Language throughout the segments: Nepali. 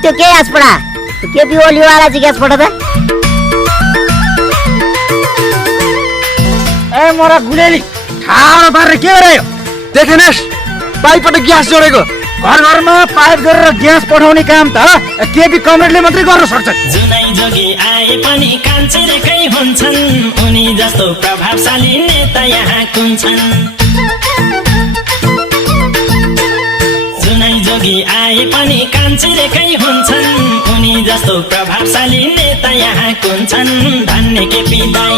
त्यो के ग्यास पडा के बिओली वाला चाहिँ ग्यास पडा त ए मोरा गुलेली ठाडो पारेर के गर्यो देखेनस् पाइपबाट ग्यास जोडेको घर घरमा पाइप गरेर ग्यास पठाउने काम त केबी कमरेडले मात्रै गर्न सक्छ जुनै जोगी आए पनि कान्छेकै हुन्छन् उनी जस्तो प्रभावशाली नेता यहाँ कुन छन् जुनै जोगी आए पनि कान्छेकै हुन्छन् उनी जस्तो प्रभावशाली नेता यहाँ कुन छन् धन्य केपी दाइ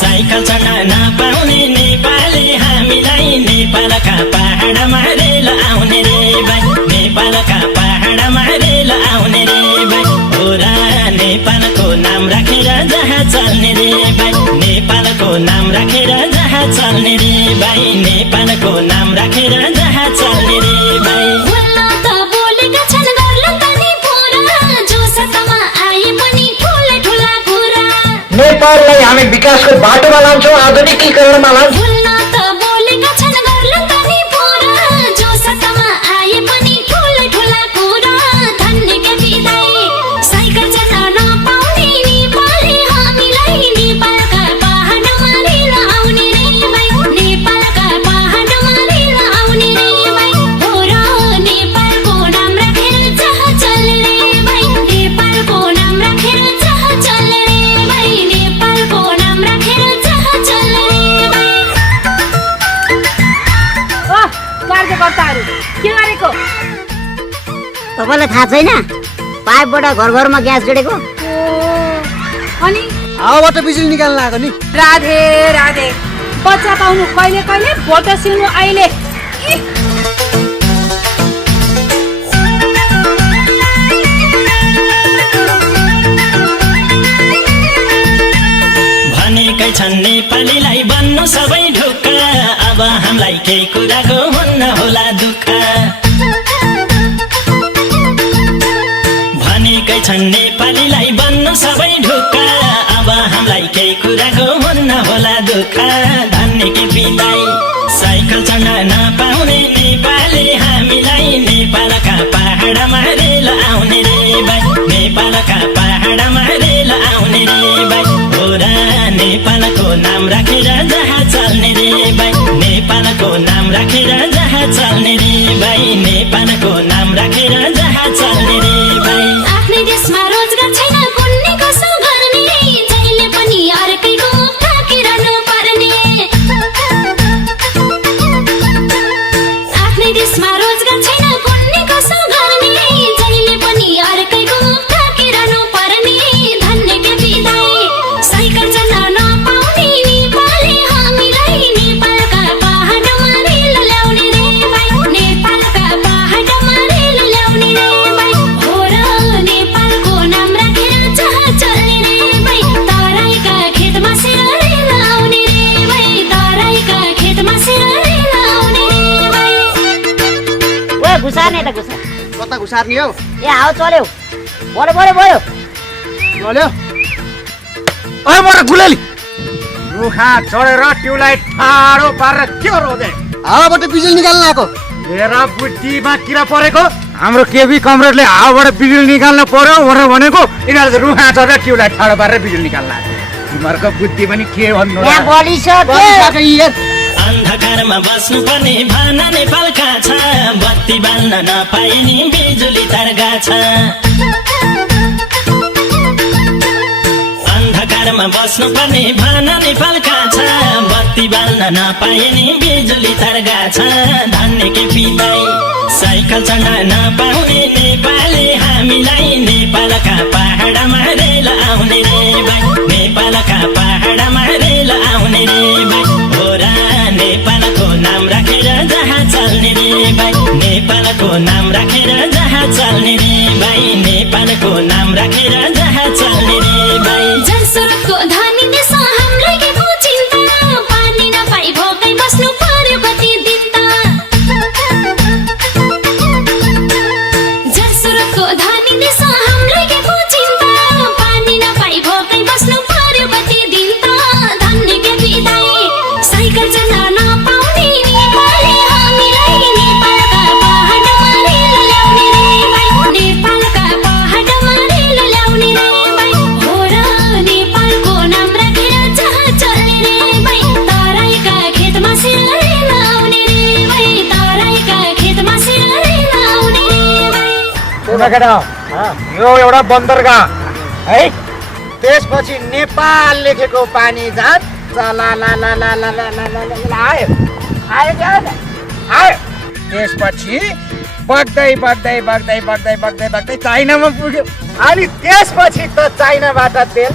साइकल चढ्न नपाउने नेपाली हामीलाई नेपालका पहाडमा रेल आउने रे भाइ नेपालका पहाडमा रेल आउने रे भाइ हो र नेपालको नाम राखेर जहाँ चल्ने रे भाइ नेपालको नाम राखेर जहाँ चल्ने रे भाइ नेपालको नाम राखेर जहाँ चल्ने रे भाइ नेपाललाई हामी विकासको बाटोमा लान्छौँ आधुनिकीकरणमा लान्छौँ तपाईलाई थाहा छैन पाइपबाट घर घरमा ग्यास जोडेको अनि हावाबाट बिजुली निकाल्न आएको नि राधे राधे बच्चा पाउनु कहिले कहिले भोट सिउनु अहिले भनेकै छन् नेपालीलाई बन्नु सबै ढुक्क अब हामीलाई केही कुराको हुन्न होला दुःख भनेकै छन् नेपालीलाई बन्नु सबै ढुक्क अब हामीलाई केही कुराको हुन्न होला दुःख धन्य केपी दाइ साइकल चढ्न नपाउने नेपाली हामीलाई नेपालका पहाडमा रेल आउने रे भाइ नेपालका पहाडमा रेल आउने रे भाइ हो र नेपालको नाम राखेर जहाँ चल्ने रे भाइ नेपालको नाम राखेर जहाँ चल्ने रे भाइ नेपालको नाम राखेर जहाँ चल्ने रे भाइ आफ्नै देशमा रोजगार छैन कुन्नी कसो गर्ने जहिले पनि अर्कैको थाकिरहनु पर्ने आफ्नै देशमा रोजगार छैन कुन्नी कसो गर्ने जहिले पनि अर्कैको थाकिरहनु पर्ने धन्य केपी दाइ साइकल चढ्न नपाउने नेपाली हामीलाई नेपालका पहाडमा रेल ल्याउने रे भाइ नेपालका पहाडमा रेल ल्याउने रे भाइ हो र नेपालको नाम राखेर जहाँ चल्ने रे भाइ तराईका खेतमा सेर रेल आउने रे भाइ तराईका खेतमा सेर रेल आउने रे भाइ ओए घुसार्ने त घुसार कता घुसार्ने हो ए हाउ चल्यो बढ्यो बढ्यो बढ्यो चल्यो ओए मोरा गुलेली रुखा चढेर ट्युबलाइट ठाडो पारेर के रोजे हावाबाट बिजुली निकाल्न आएको मेरा बुद्धिमा किरा परेको हाम्रो केबी कमरेडले हावाबाट बिजुली निकाल्न पर्यो भनेर भनेको यिनीहरूले रुखा चढेर ट्युबलाइट ठाडो पारेर बिजुली निकाल्न आएको तिमीहरूको बुद्धि पनि के भन्नु यहाँ बलिसक्यो अन्धकारमा बस्नुपर्ने भाना नेपालका छ बत्ती बाल्न नपाए नि बिजुली तर्गा छ अन्धकारमा बस्नुपर्ने भाना नेपालका छ बत्ती बाल्न नपाए नि बिजुली तर्गा छ धन्य केपी दाइ साइकल चढ्न नपाउने नेपाली हामीलाई नेपालका पहाडमा रेल आउने रे भाइ नेपालका पहाडमा रेल आउने रे भाइ हो र नेपालको नाम राखेर जहाँ चल्ने रे भाइ नेपालको नाम राखेर जहाँ चल्ने रे भाइ नेपालको नाम राखेर जहाँ चल्ने रे भाइ जनस्रोतको धनी देश हामीलाई के को चिन्ता पानी नपाई भोकै बस्नु पर्यो कति दिन त जनस्रोतको धनी देश हामीलाई के को चिन्ता पानी नपाई भोकै बस्नु पर्यो कति दिन त धन्य केपी दाइ साइकल चढ्न नपाउने नेपाली हामीलाई नेपालका पहाडमा रेल ल्याउने रे भाइ नेपालका केटा यो एउटा बन्दरगाह है। त्यसपछि नेपाल लेखेको पानी जान्छ आयो त्यसपछि बग्दै बग्दै बग्दै बग्दै बग्दै बग्दै चाइनामा पुग्यो। अनि त्यसपछि त चाइनाबाट तेल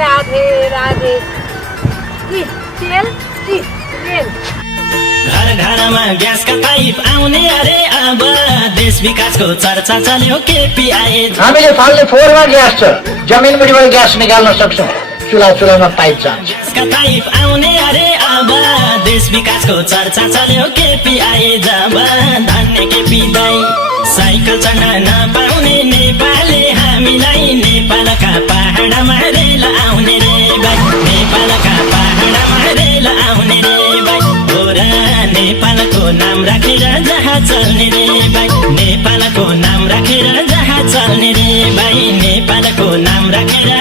राधे राधे तेल रेल घर घरमा ग्यासका पाइप आउने अरे अब देश विकासको चर्चा चल्यो केपी आए। हामीले फाल्ने फोहोरमा ग्यास छ, जमिनबाट ग्यास निकाल्न सक्छौँ, चुलामा पाइप जान्छ। ग्यासका पाइप आउने अरे अब देश विकासको चर्चा चल्यो केपी आए जब धन्य केपी दाइ। साइकल चढ्न नपाउने नेपालले हामीलाई नेपालका पहाडमा रेल आउने रे भाइ, नेपालका पहाडमा रेल आउने रे भाइ। हो र नेपालको नाम राखेर जहाँ चल्ने रे भाइ, नेपालको नाम राखेर जहाँ चल्ने रे भाइ, नेपालको नाम राखेर